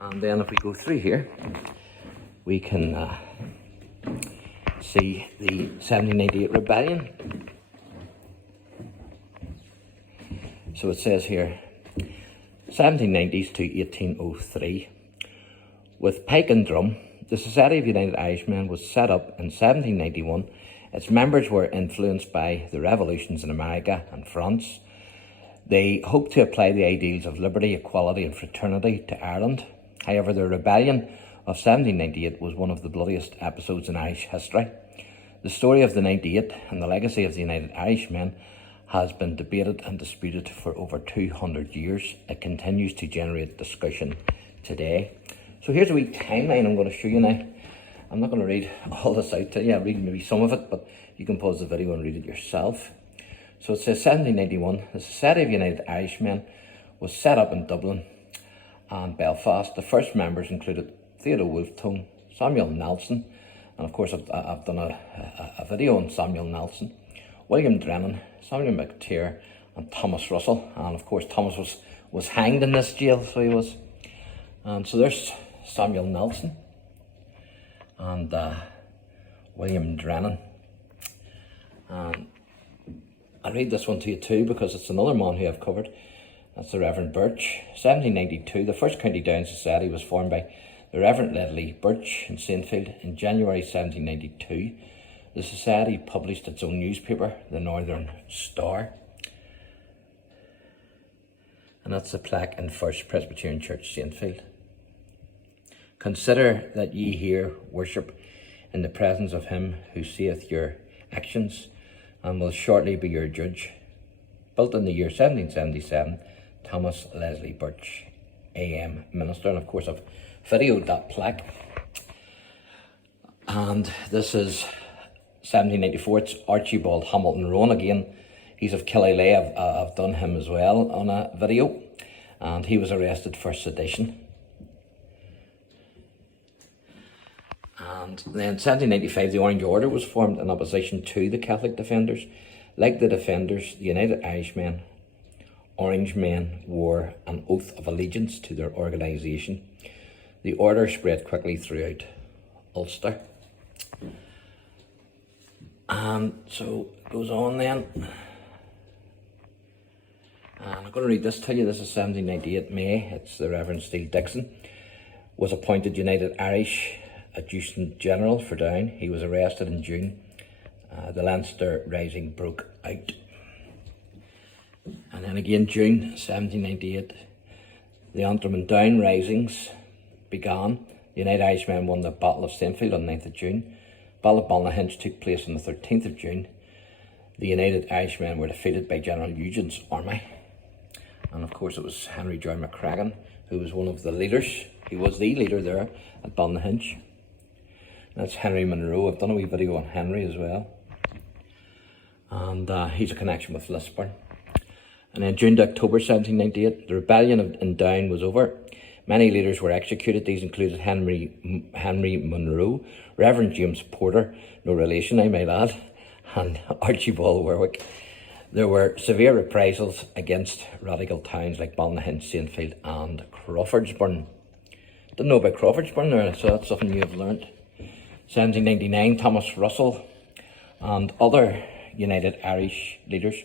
And then if we go through here, we can see the 1798 rebellion. So it says here, 1790s to 1803. With pike and drum, the Society of United Irishmen was set up in 1791. Its members were influenced by the revolutions in America and France. They hoped to apply the ideals of liberty, equality and fraternity to Ireland. However, the rebellion of 1798 was one of the bloodiest episodes in Irish history. The story of the 98 and the legacy of the United Irishmen has been debated and disputed for over 200 years. It continues to generate discussion today. So here's a wee timeline I'm going to show you now. I'm not going to read all this out to you. I'll read maybe some of it, but you can pause the video and read it yourself. So it says 1791, the Society of United Irishmen was set up in Dublin and Belfast. The first members included Theodore Wolfton, Samuel Nelson, and of course I've done a video on Samuel Nelson, William Drennan, Samuel McTeer, and Thomas Russell. And of course Thomas was hanged in this jail, so he was. And so there's Samuel Nelson and William Drennan. And I'll read this one to you too, because it's another man who I've covered. That's the Reverend Birch. 1792, the first County Down Society was formed by the Reverend Ledley Birch in Saintfield in January 1792. The Society published its own newspaper, the Northern Star. And that's the plaque in First Presbyterian Church, Saintfield. Consider that ye here worship in the presence of him who seeth your actions, and will shortly be your judge. Built in the year 1777, Thomas Leslie Birch, AM Minister. And of course I've videoed that plaque. And this is 1794, it's Archibald Hamilton Rowan again. He's of Killilea, I've done him as well on a video. And he was arrested for sedition. And then 1795, the Orange Order was formed in opposition to the Catholic Defenders. Like the Defenders, the United Irishmen, Orange men wore an oath of allegiance to their organisation. The order spread quickly throughout Ulster. And so it goes on then. And I'm going to read this to you. This is 1798 May. It's the Reverend Steele Dixon was appointed United Irish Adjutant General for Down. He was arrested in June. The Leinster Rising broke out. And then again, June 1798, the Antrim and Down Risings began. The United Irishmen won the Battle of Saintfield on 9th of June. Battle of Ballynahinch took place on the 13th of June. The United Irishmen were defeated by General Eugene's army. And of course it was Henry Joy McCracken who was one of the leaders. He was the leader there at Ballynahinch. That's Henry Munro. I've done a wee video on Henry as well. And he's a connection with Lisburn. And then June to October 1798, the rebellion in Down was over. Many leaders were executed. These included Henry Munro, Reverend James Porter, no relation I might add, and Archibald Warwick. There were severe reprisals against radical towns like Ballynahinch, Saintfield and Crawfordsburn. Didn't know about Crawfordsburn there, so that's something you have learnt. 1799, Thomas Russell and other United Irish leaders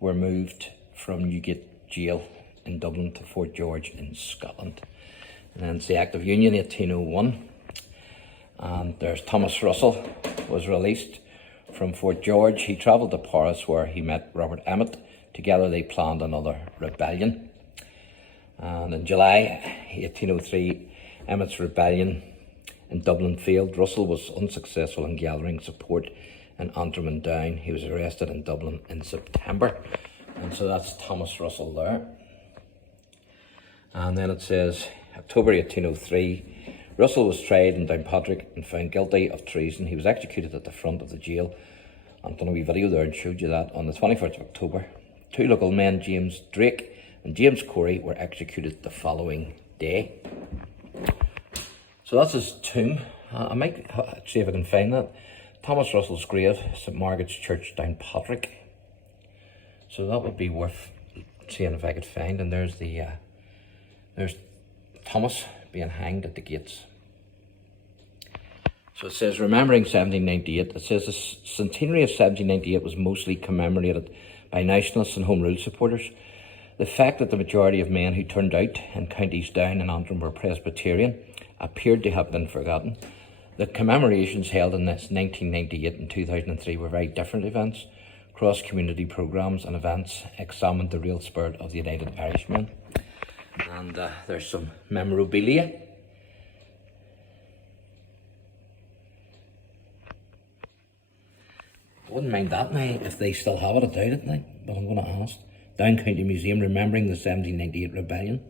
were moved from Newgate Jail in Dublin to Fort George in Scotland. And then it's the Act of Union 1801. And there's Thomas Russell was released from Fort George. He travelled to Paris where he met Robert Emmet. Together they planned another rebellion. And in July 1803, Emmet's rebellion in Dublin failed. Russell was unsuccessful in gathering support in Antrim and Down. He was arrested in Dublin in September. And so that's Thomas Russell there. And then it says, October 1803, Russell was tried in Downpatrick and found guilty of treason. He was executed at the front of the jail. I've done a wee video there and showed you that on the 21st of October. Two local men, James Drake and James Corey, were executed the following day. So that's his tomb. I might see if I can find that. Thomas Russell's grave, St Margaret's Church, Downpatrick. So that would be worth seeing if I could find. And there's the there's Thomas being hanged at the gates. So it says, remembering 1798, it says the centenary of 1798 was mostly commemorated by nationalists and Home Rule supporters. The fact that the majority of men who turned out in counties Down and Antrim were Presbyterian appeared to have been forgotten. The commemorations held in this 1998 and 2003 were very different events. Cross-community programmes and events examined the real spirit of the United Irishmen. And there's some memorabilia. I wouldn't mind that now if they still have it. I doubt it now, but I'm going to ask. Down County Museum, remembering the 1798 rebellion.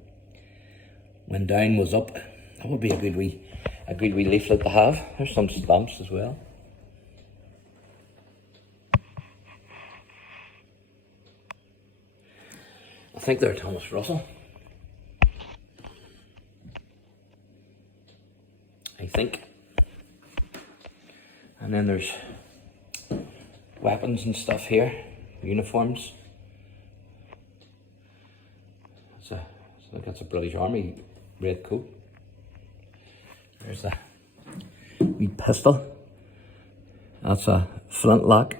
When Down was up, that would be a good wee leaflet to have. There's some stamps as well. I think they're Thomas Russell. I think. And then there's weapons and stuff here, uniforms. That's a British Army red coat. There's a wee pistol. That's a flintlock.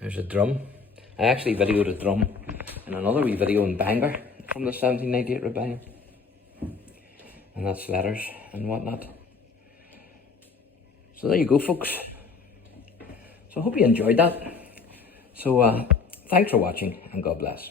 There's a drum. I actually videoed a drum in another wee video in Bangor from the 1798 rebellion. And that's letters and whatnot. So there you go, folks. So I hope you enjoyed that. So thanks for watching, and God bless.